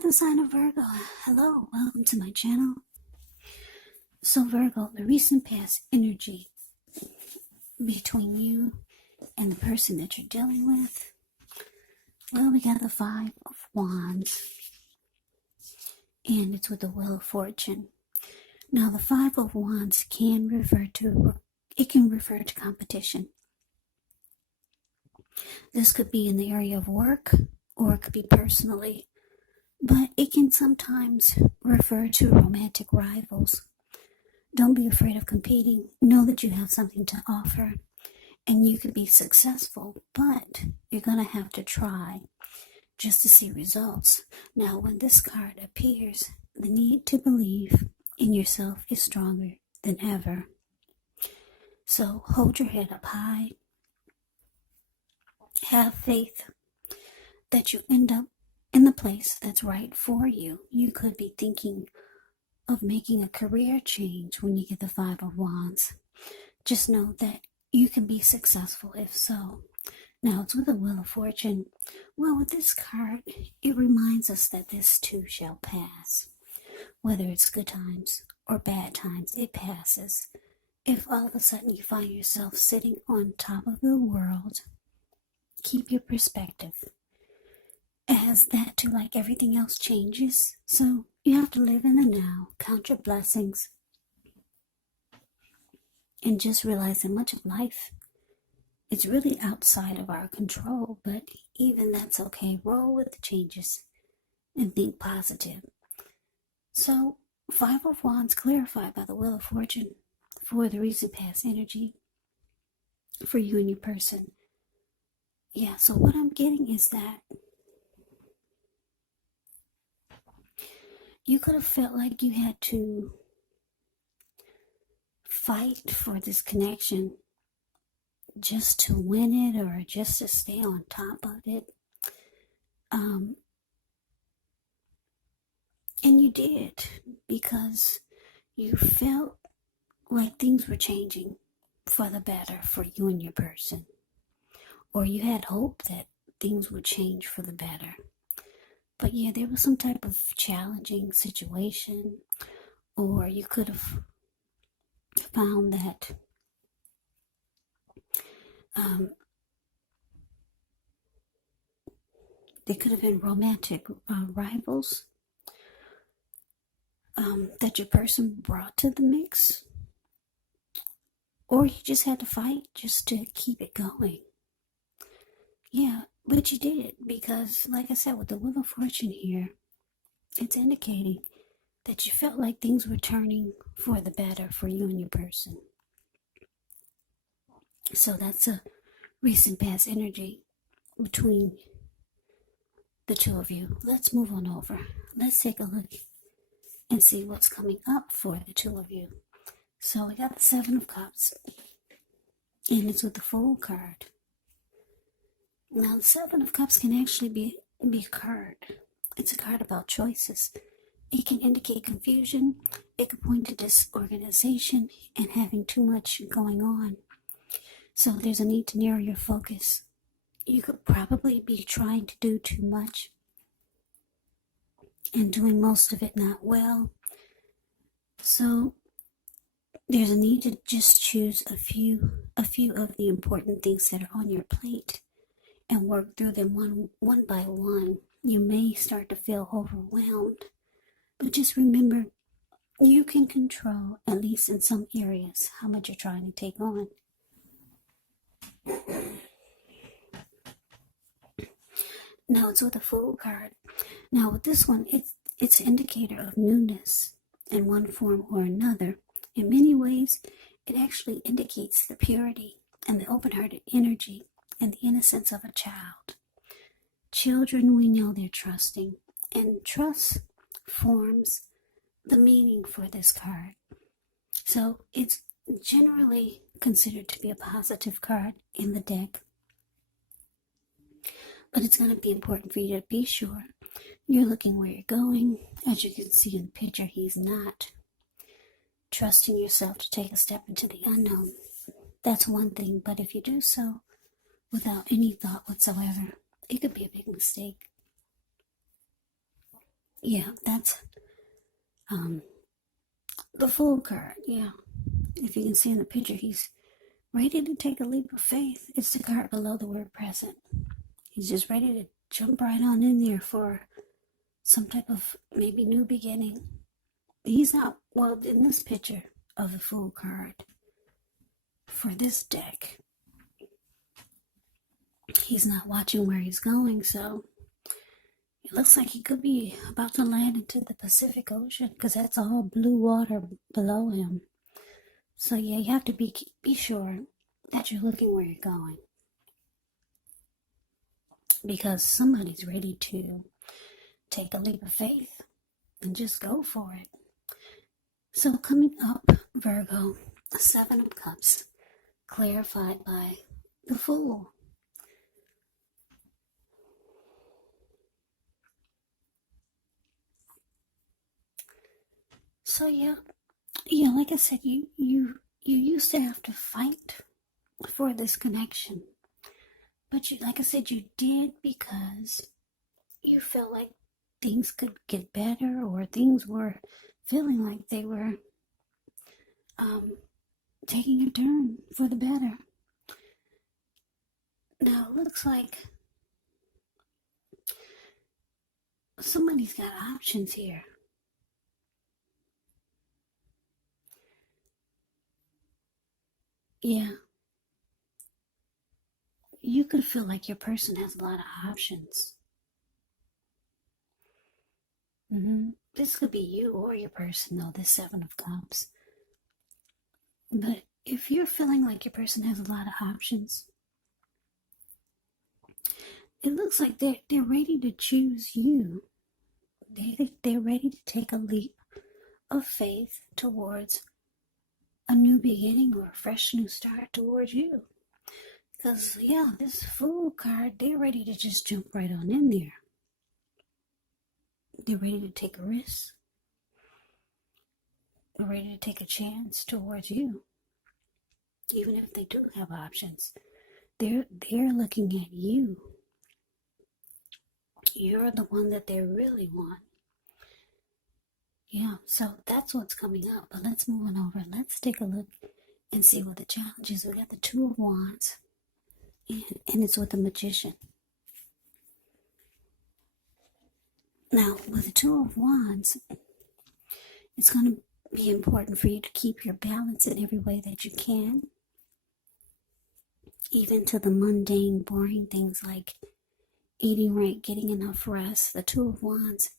the sign of Virgo. Hello, welcome to my channel. So Virgo, the recent past energy between you and the person that you're dealing with. Well, we got the Five of Wands, and it's with the Wheel of Fortune. Now, the Five of Wands can refer to competition. This could be in the area of work, or it could be personally, but it can sometimes refer to romantic rivals. Don't be afraid of competing. Know that you have something to offer, and you can be successful, but you're going to have to try just to see results. Now, when this card appears, the need to believe in yourself is stronger than ever. So hold your head up high. Have faith that you end up in the place that's right for you. You could be thinking of making a career change when you get the Five of Wands. Just know that you can be successful if so. Now, it's with the Wheel of Fortune. Well, with this card, it reminds us that this too shall pass. Whether it's good times or bad times, it passes. If all of a sudden you find yourself sitting on top of the world, keep your perspective, as that too, like everything else, changes. So you have to live in the now, count your blessings, and just realize that much of life is really outside of our control, but even that's okay. Roll with the changes and think positive. So, Five of Wands clarified by the Wheel of Fortune for the recent past energy for you and your person. Yeah, so what I'm getting is that you could have felt like you had to fight for this connection just to win it or just to stay on top of it. And you did, because you felt like things were changing for the better for you and your person. Or you had hope that things would change for the better. But yeah, there was some type of challenging situation, or you could have found that there could have been romantic rivals that your person brought to the mix, or you just had to fight just to keep it going. Yeah, but you did, because like I said, with the Wheel of Fortune here, it's indicating that you felt like things were turning for the better for you and your person. So that's a recent past energy between the two of you. Let's move on over. Let's take a look and see what's coming up for the two of you. So we got the Seven of Cups, and it's with the Fool card. Now, the Seven of Cups can actually be a card. It's a card about choices. It can indicate confusion. It could point to disorganization and having too much going on. So there's a need to narrow your focus. You could probably be trying to do too much and doing most of it not well. So there's a need to just choose a few of the important things that are on your plate and work through them one by one. You may start to feel overwhelmed, but just remember, you can control, at least in some areas, how much you're trying to take on. Now it's with the Fool card. Now with this one, it's an indicator of newness in one form or another. In many ways, it actually indicates the purity and the open-hearted energy and the innocence of a child. Children, we know they're trusting, and trust forms the meaning for this card. So it's generally considered to be a positive card in the deck. But it's going to be important for you to be sure you're looking where you're going. As you can see in the picture, he's not trusting yourself to take a step into the unknown. That's one thing, but if you do so without any thought whatsoever, it could be a big mistake. Yeah, that's the Fool card. Yeah, if you can see in the picture, he's ready to take a leap of faith. It's the card below the word present. He's just ready to jump right on in there for some type of maybe new beginning. He's not, well, in this picture of the Fool card for this deck, he's not watching where he's going, so it looks like he could be about to land into the Pacific Ocean because that's all blue water below him. So yeah, you have to be sure that you're looking where you're going, because somebody's ready to take a leap of faith and just go for it. So coming up, Virgo, the Seven of Cups, clarified by the Fool. So yeah, like I said, you used to have to fight for this connection, but like I said, you did because you felt like things could get better, or things were feeling like they were taking a turn for the better. Now it looks like somebody's got options here. Yeah. You could feel like your person has a lot of options. This could be you or your person, though, this Seven of Cups. But if you're feeling like your person has a lot of options, it looks like they're ready to choose you. They're ready to take a leap of faith towards a new beginning or a fresh new start towards you. Because, yeah, this Fool card, they're ready to just jump right on in there. They're ready to take a risk. They're ready to take a chance towards you. Even if they do have options, they're looking at you. You're the one that they really want. Yeah, so that's what's coming up. But let's move on over. Let's take a look and see what the challenge is. We got the Two of Wands, and it's with the Magician. Now, with the Two of Wands, it's going to be important for you to keep your balance in every way that you can, even to the mundane, boring things like eating right, getting enough rest. The Two of Wands,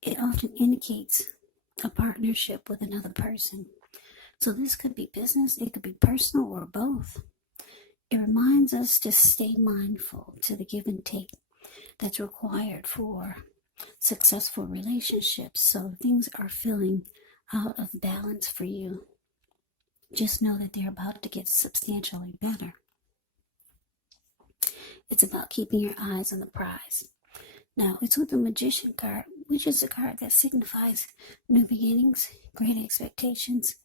it often indicates a partnership with another person. So this could be business, it could be personal, or both. It reminds us to stay mindful to the give and take that's required for successful relationships. So things are feeling out of balance for you, just know that they're about to get substantially better. It's about keeping your eyes on the prize. Now, it's with the Magician card, which is a card that signifies new beginnings, great expectations.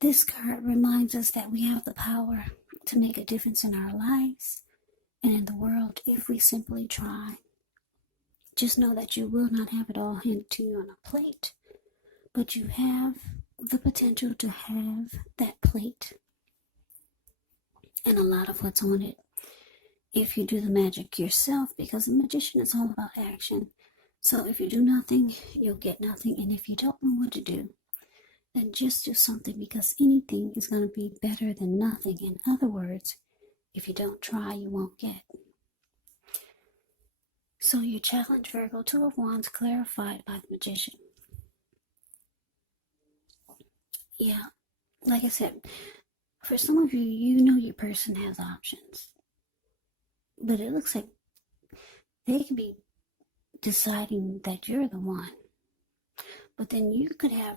This card reminds us that we have the power to make a difference in our lives and in the world if we simply try. Just know that you will not have it all handed to you on a plate, but you have the potential to have that plate and a lot of what's on it if you do the magic yourself, because the Magician is all about action. So if you do nothing, you'll get nothing. And if you don't know what to do, then just do something, because anything is going to be better than nothing. In other words, if you don't try, you won't get. So your challenge, Virgo, Two of Wands, clarified by the Magician. Yeah, like I said, for some of you, you know your person has options. But it looks like they could be deciding that you're the one. But then you could have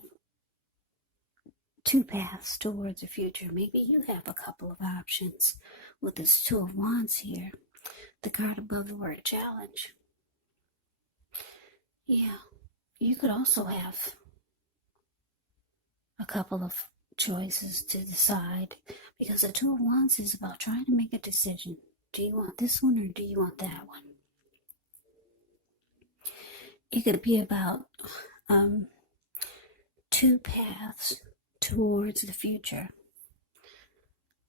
two paths towards the future. Maybe you have a couple of options with this Two of Wands here, the card above the word challenge. Yeah, you could also have a couple of choices to decide, because the Two of Wands is about trying to make a decision. Do you want this one or do you want that one? it could be about two paths towards the future.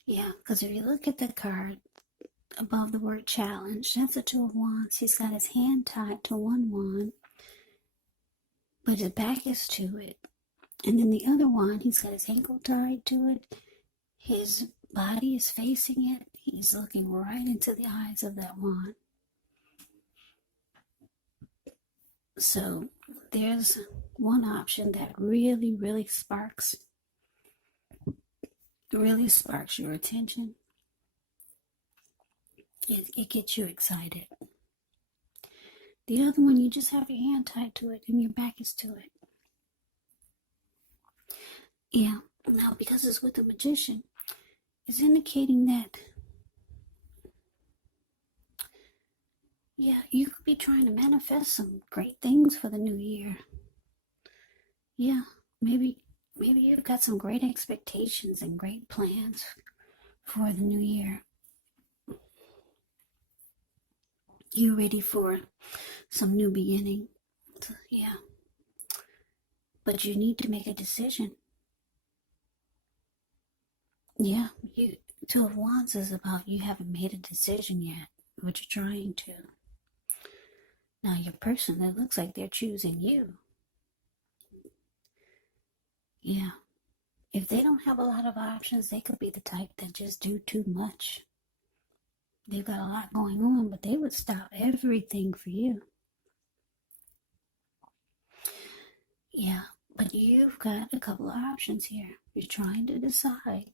Yeah, because if you look at the card above the word challenge, that's a Two of Wands. He's got his hand tied to one wand, but his back is to it. And then the other wand, he's got his ankle tied to it. His body is facing it. He's looking right into the eyes of that wand. So there's one option that really sparks your attention. It gets you excited. The other one, you just have your hand tied to it and your back is to it. Yeah, now because it's with the Magician, it's indicating that, yeah, you could be trying to manifest some great things for the new year. Yeah, maybe you've got some great expectations and great plans for the new year. You're ready for some new beginning. Yeah. But you need to make a decision. Yeah, Two of Wands is about you haven't made a decision yet, but you're trying to. Now your person, it looks like they're choosing you. Yeah. If they don't have a lot of options, they could be the type that just do too much. They've got a lot going on, but they would stop everything for you. Yeah, but you've got a couple of options here. You're trying to decide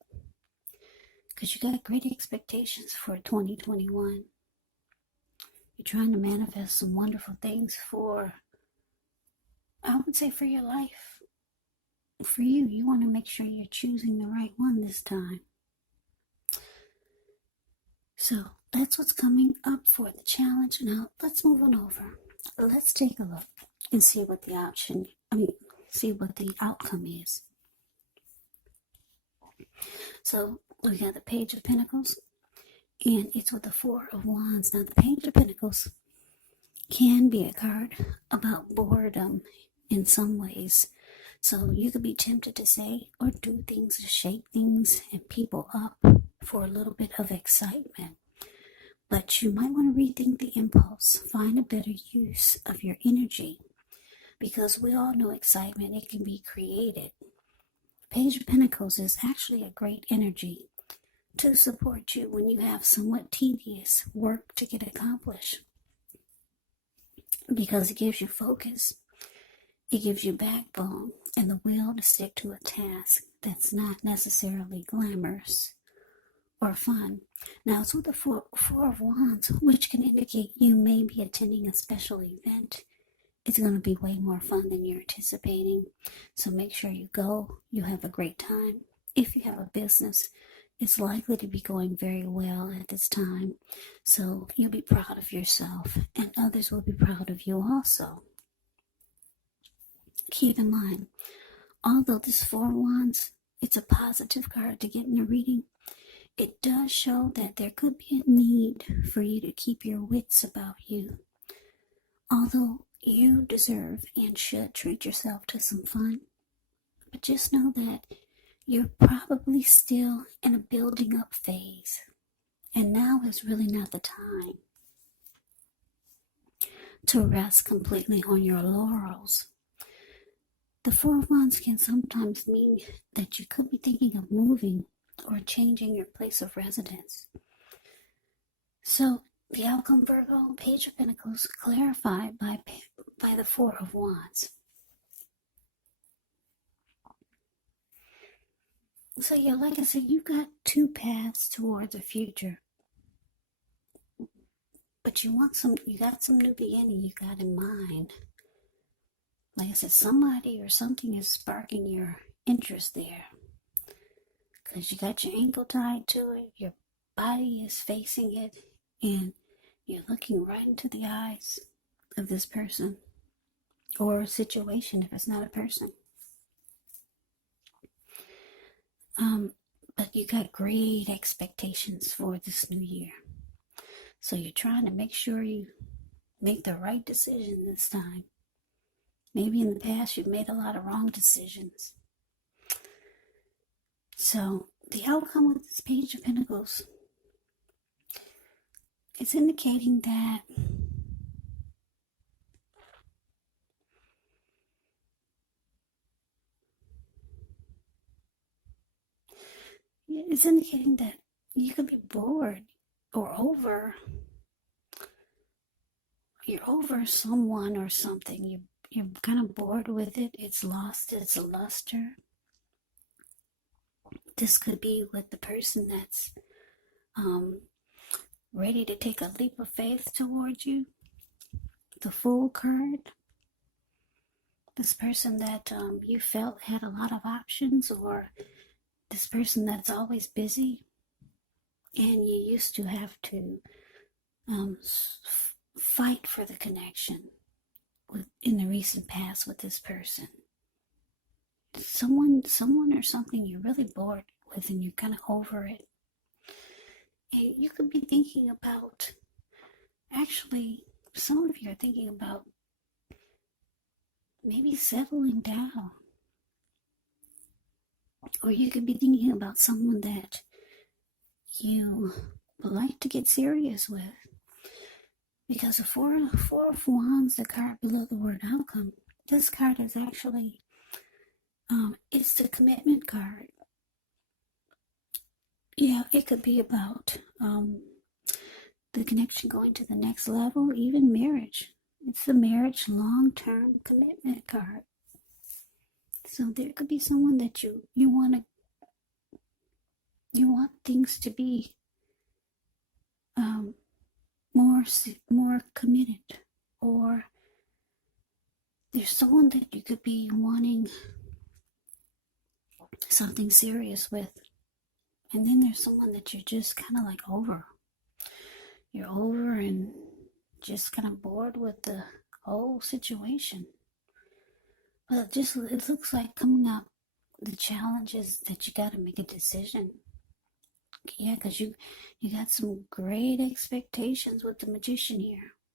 because you got great expectations for 2021. You're trying to manifest some wonderful things for, I would say, for your life. For you, you want to make sure you're choosing the right one this time. So that's what's coming up for the challenge. Now let's move on over. Let's take a look and see what the outcome is. So we got the Page of Pentacles, and it's with the Four of Wands. Now the Page of Pentacles can be a card about boredom in some ways. So you could be tempted to say or do things to shake things and people up for a little bit of excitement. But you might want to rethink the impulse. Find a better use of your energy. Because we all know excitement, it can be created. Page of Pentacles is actually a great energy to support you when you have somewhat tedious work to get accomplished. Because it gives you focus, it gives you backbone and the will to stick to a task that's not necessarily glamorous or fun. Now it's with the Four of Wands, which can indicate you may be attending a special event. It's going to be way more fun than you're anticipating. So make sure you go. You have a great time. If you have a business, it's likely to be going very well at this time. So you'll be proud of yourself and others will be proud of you also. Keep in mind, although this Four of Wands, it's a positive card to get in a reading, it does show that there could be a need for you to keep your wits about you. Although you deserve and should treat yourself to some fun, but just know that you're probably still in a building up phase, and now is really not the time to rest completely on your laurels. The Four of Wands can sometimes mean that you could be thinking of moving or changing your place of residence. So the outcome, Virgo, Page of Pentacles, clarified by the Four of Wands. So yeah, like I said, you've got two paths towards the future. But you got some new beginning you got in mind. Like I said, somebody or something is sparking your interest there. Because you got your ankle tied to it, your body is facing it, and you're looking right into the eyes of this person. Or a situation if it's not a person. But you got great expectations for this new year. So you're trying to make sure you make the right decision this time. Maybe in the past you've made a lot of wrong decisions. So the outcome with this Page of Pentacles, it's indicating that you could be bored or you're over someone or something. You're kind of bored with it. It's lost its luster. This could be with the person that's ready to take a leap of faith towards you. The Fool card. This person that you felt had a lot of options, or this person that's always busy and you used to have to fight for the connection in the recent past with this person. Someone or something you're really bored with and you're kind of over it. And you could be thinking about, actually, some of you are thinking about maybe settling down. Or you could be thinking about someone that you would like to get serious with. Because the Four of Wands, the card below the word outcome, this card is actually, it's the commitment card. Yeah, it could be about the connection going to the next level, even marriage. It's the marriage long-term commitment card. So there could be someone that you want things to be more committed, or there's someone that you could be wanting something serious with, and then there's someone that you're just kind of like over. You're over and just kind of bored with the whole situation. But it looks like coming up, the challenge is that you got to make a decision. Yeah, because you got some great expectations with the Magician here.